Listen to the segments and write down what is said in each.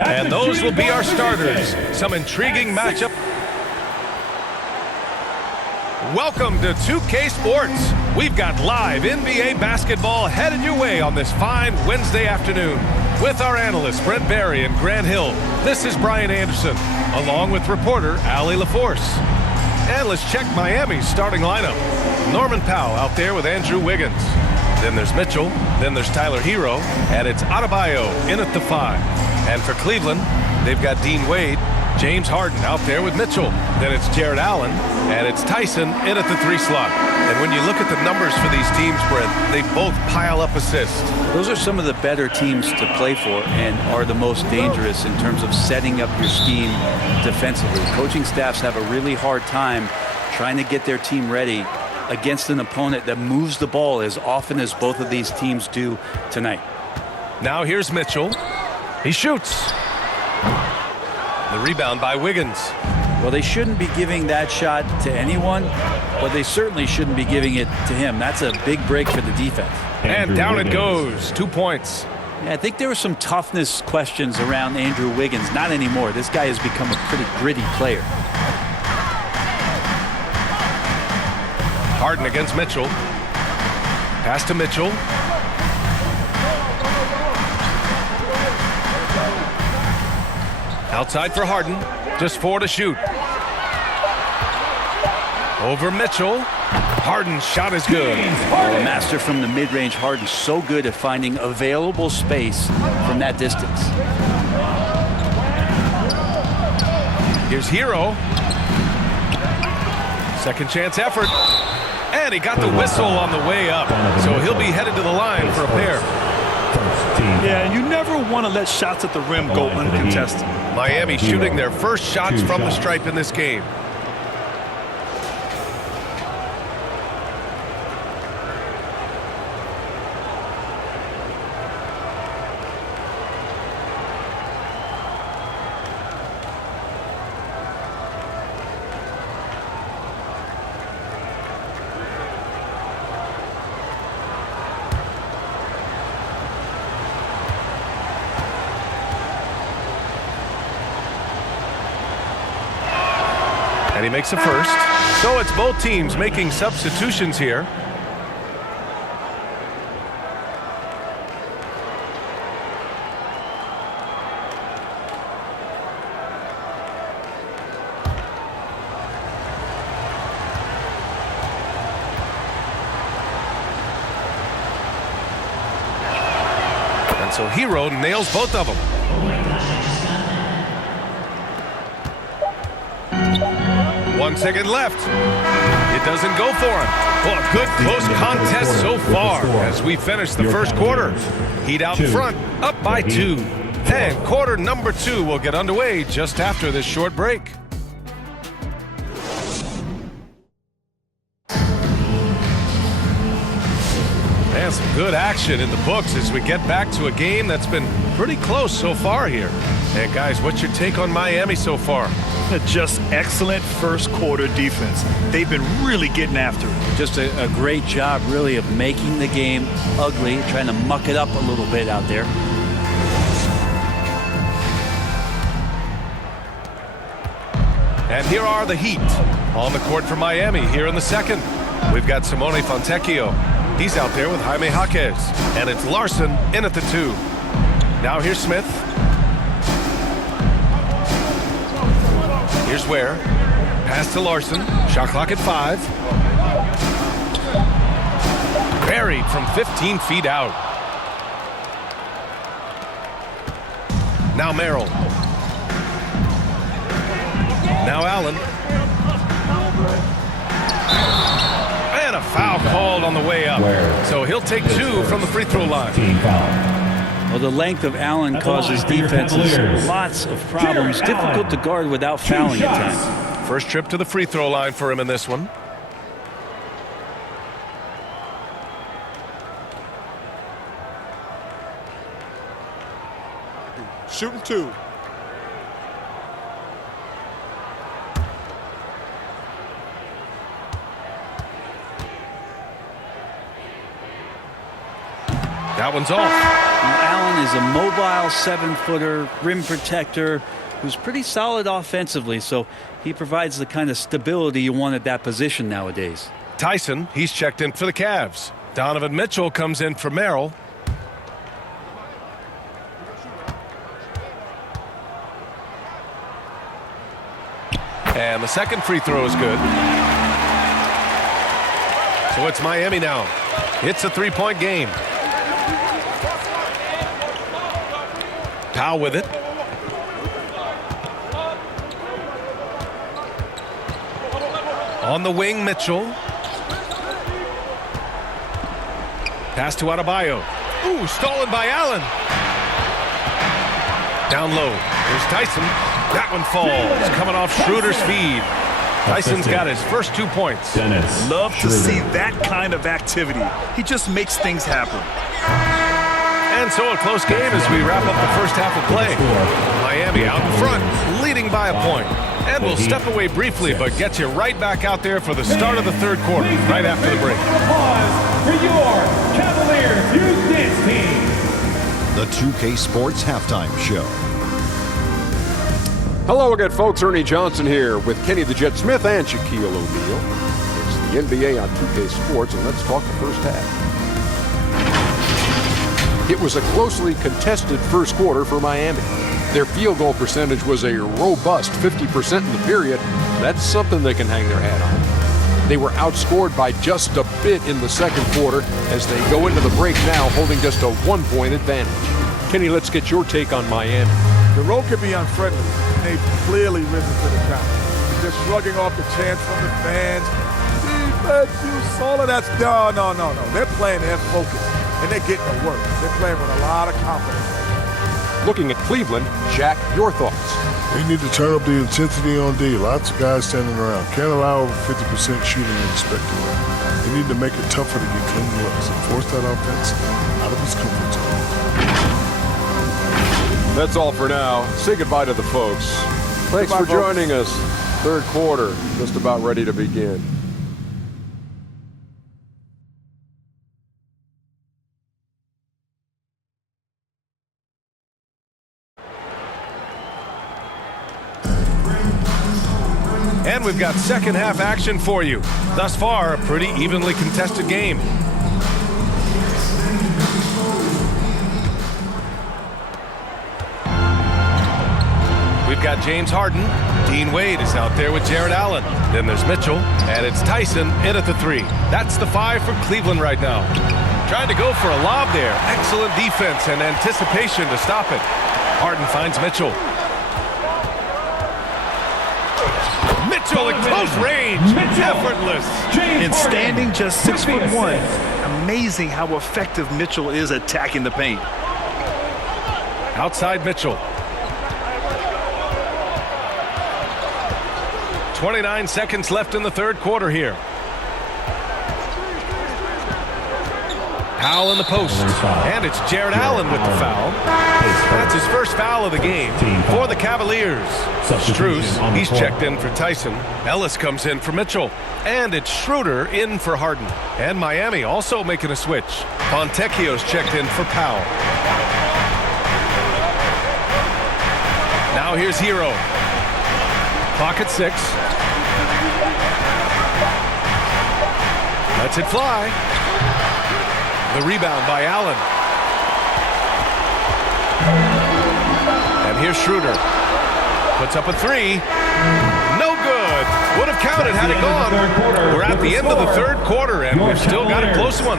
And those will be our starters. Some intriguing matchup. Welcome to 2K Sports. We've got live NBA basketball headed your way on this fine Wednesday afternoon. With our analysts, Brent Barry and Grant Hill, this is Brian Anderson, along with reporter Allie LaForce. And let's check Miami's starting lineup. Norman Powell out there with Andrew Wiggins. Then there's Mitchell, then there's Tyler Hero, and it's Adebayo in at the 5. And for Cleveland, they've got Dean Wade, James Harden out there with Mitchell. Then it's Jarrett Allen, and it's Tyson in at the 3 slot. And when you look at the numbers for these teams, Brent, they both pile up assists. Those are some of the better teams to play for and are the most dangerous in terms of setting up your scheme defensively. Coaching staffs have a really hard time trying to get their team ready against an opponent that moves the ball as often as both of these teams do tonight. Now here's Mitchell. He shoots. The rebound by Wiggins. Well, they shouldn't be giving that shot to anyone, but they certainly shouldn't be giving it to him. That's a big break for the defense. And down it goes. 2 points. Yeah, I think there were some toughness questions around Andrew Wiggins. Not anymore. This guy has become a pretty gritty player. Harden against Mitchell. Pass to Mitchell. Outside for Harden. Just 4 to shoot. Over Mitchell. Harden's shot is good. Oh, a master from the mid-range. Harden so good at finding available space from that distance. Here's Hero. Second chance effort. And he got the whistle on the way up. So he'll be headed to the line for a pair. Yeah, and you never want to let shots at the rim go uncontested. Miami shooting their first shots from the stripe in this game. And he makes a first. So it's both teams making substitutions here. And so Hero nails both of them. One second left. It doesn't go for him. Well, a good close contest so far as we finish the first quarter. Heat out front, up by 2. And quarter number 2 will get underway just after this short break. And some good action in the books as we get back to a game that's been pretty close so far here. And guys, what's your take on Miami so far? Just excellent first quarter defense. They've been really getting after it. Just a great job, really, of making the game ugly, trying to muck it up a little bit out there. And here are the Heat on the court for Miami here in the second. We've got Simone Fontecchio. He's out there with Jaime Jaquez. And it's Larson in at the 2. Now here's Smith. Here's Ware. Pass to Larson. Shot clock at 5. Buried from 15 feet out. Now Merrill. Now Allen. And a foul called on the way up. So he'll take 2 from the free throw line. Well, the length of Allen causes defenses lots of problems. Difficult to guard without fouling at times. First trip to the free throw line for him in this one. Shooting 2. That one's off. Allen is a mobile 7-footer, rim protector, who's pretty solid offensively, so he provides the kind of stability you want at that position nowadays. Tyson, he's checked in for the Cavs. Donovan Mitchell comes in for Merrill. And the second free throw is good. So it's Miami now. It's a three-point game. Powell with it. On the wing, Mitchell. Pass to Adebayo. Ooh, stolen by Allen. Down low. There's Tyson. That one falls. Coming off Schroeder's feed. Tyson's got his first 2 points. Love to see that kind of activity. He just makes things happen. And so a close game as we wrap up the first half of play. Miami out in front, leading by a point. And we'll step away briefly, but get you right back out there for the start of the third quarter, right after the break. Applause for your Cavaliers Youth Dance Team. The 2K Sports Halftime Show. Hello again, folks. Ernie Johnson here with Kenny the Jet Smith and Shaquille O'Neal. It's the NBA on 2K Sports, and let's talk the first half. It was a closely contested first quarter for Miami. Their field goal percentage was a robust 50% in the period. That's something they can hang their hat on. They were outscored by just a bit in the second quarter as they go into the break now holding just a 1-point advantage. Kenny, let's get your take on Miami. The road can be unfriendly. They've clearly risen to the challenge. They're shrugging off the chants from the fans. Defense, all of that's no. They're playing their focus, and they're getting to work. They're playing with a lot of confidence. Looking at Cleveland, Jack, your thoughts? They need to turn up the intensity on D. Lots of guys standing around. Can't allow over 50% shooting in the spectrum. They need to make it tougher to get clean looks and force that offense out of its comfort zone. That's all for now. Say goodbye to the folks. Thanks for joining us. Third quarter, just about ready to begin. And we've got second half action for you. Thus far, a pretty evenly contested game. We've got James Harden. Dean Wade is out there with Jarrett Allen. Then there's Mitchell, and it's Tyson in at the three. That's the 5 for Cleveland right now. Trying to go for a lob there. Excellent defense and anticipation to stop it. Harden finds Mitchell. Mitchell at close range. Effortless. And standing just 6'1". Amazing how effective Mitchell is attacking the paint. Outside Mitchell. 29 seconds left in the third quarter here. Powell in the post. And it's Jarrett Allen with the foul. That's his first foul of the game for the Cavaliers. Strus, he's checked in for Tyson. Ellis comes in for Mitchell. And it's Schroeder in for Harden. And Miami also making a switch. Fontecchio's checked in for Powell. Now here's Hero. Clock at 6. Lets it fly. The rebound by Allen. And here's Schroeder. Puts up a 3. No good. Would have counted had it gone. We're at the end of the third quarter, and we've still got a close one.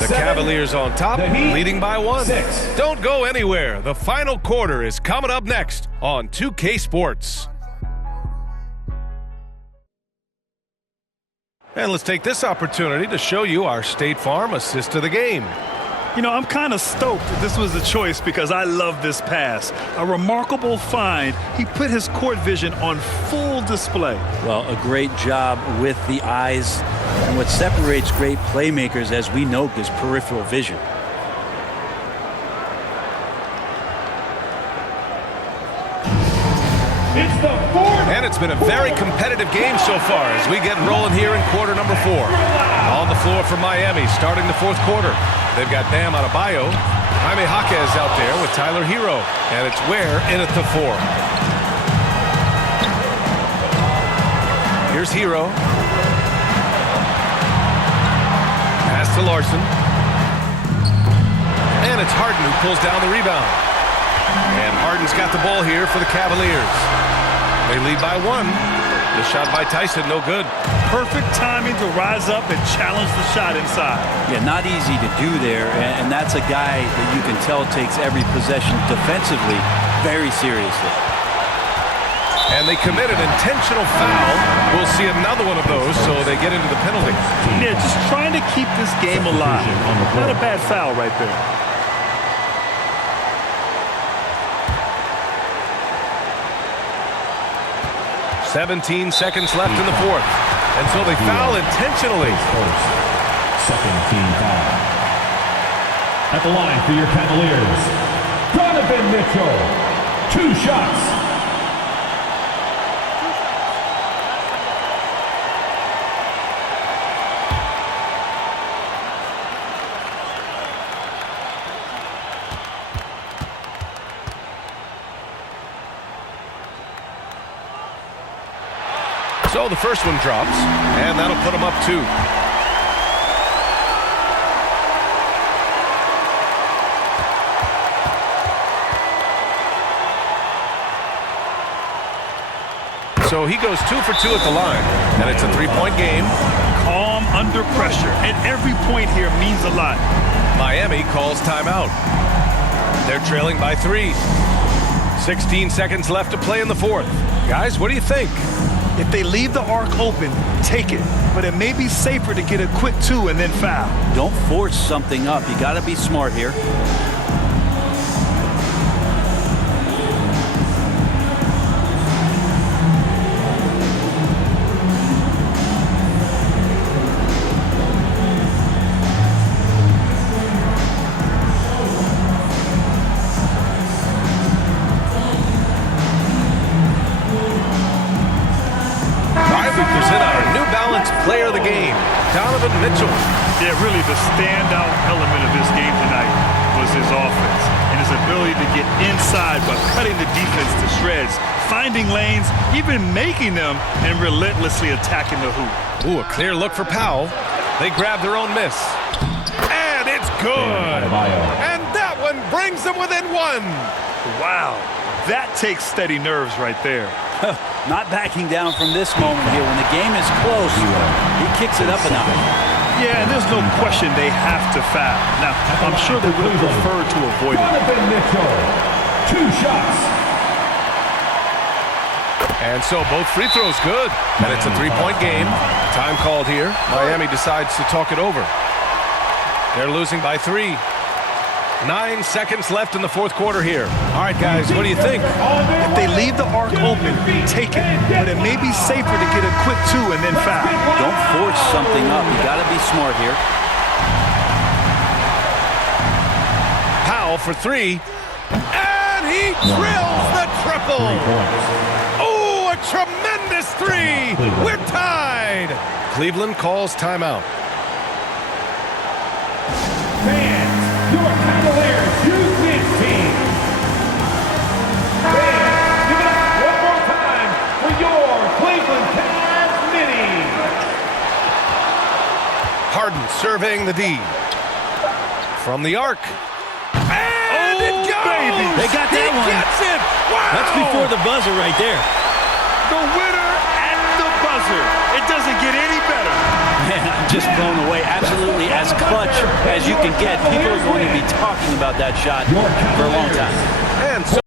The Cavaliers on top, leading by 1. Don't go anywhere. The final quarter is coming up next on 2K Sports. And let's take this opportunity to show you our State Farm assist of the game. You know, I'm kind of stoked that this was the choice because I love this pass. A remarkable find. He put his court vision on full display. Well, a great job with the eyes. And what separates great playmakers, as we know, is peripheral vision. It's the fourth. And it's been a very competitive game so far as we get rolling here in quarter number 4. On the floor for Miami starting the fourth quarter. They've got Bam Adebayo. Jaime Jaquez out there with Tyler Hero. And it's Ware in at the 4. Here's Hero. Pass to Larson. And it's Harden who pulls down the rebound. And Harden's got the ball here for the Cavaliers. They lead by 1. The shot by Tyson, no good. Perfect timing to rise up and challenge the shot inside. Yeah, not easy to do there, and that's a guy that you can tell takes every possession defensively very seriously. And they commit an intentional foul. We'll see another one of those, so they get into the penalty. Yeah, just trying to keep this game alive. Not a bad foul right there. 17 seconds left in the 4th. And so they foul intentionally. Second team foul. At the line for your Cavaliers, Donovan Mitchell. 2 shots. So the first one drops, and that'll put them up 2. So he goes 2 for 2 at the line, and it's a 3-point game. Calm under pressure, and every point here means a lot. Miami calls timeout. They're trailing by 3. 16 seconds left to play in the 4th. Guys, what do you think? If they leave the arc open, take it. But it may be safer to get a quick 2 and then foul. Don't force something up. You got to be smart here. Player of the game, Donovan Mitchell. Yeah, really the standout element of this game tonight was his offense and his ability to get inside by cutting the defense to shreds, finding lanes, even making them, and relentlessly attacking the hoop. Ooh, a clear look for Powell. They grab their own miss. And it's good. And that one brings them within 1. Wow, that takes steady nerves right there. Not backing down from this moment here. When the game is close, he kicks it up a notch. Yeah, and there's no question they have to foul. Now, I'm sure they would have preferred to avoid it. Donovan Mitchell, 2 shots. And so both free throws good. And it's a 3-point game. Time called here. Miami decides to talk it over. They're losing by 3. 9 seconds left in the 4th quarter here. All right, guys, what do you think? If they leave the arc open, take it. But it may be safer to get a quick 2 and then foul. Don't force something up. You got to be smart here. Powell for 3. And he drills the triple. Oh, a tremendous 3. We're tied. Cleveland calls timeout. Your Cavaliers use this team. Fans, give it up one more time for your Cleveland Cavs mini. Harden surveying the D. From the arc. And it goes! Baby. They got that one. Gets it! Wow! That's before the buzzer right there. The winner at the buzzer. It doesn't get any better. Man, I'm just blown away. Absolutely as clutch as you can get. People are going to be talking about that shot for a long time. And so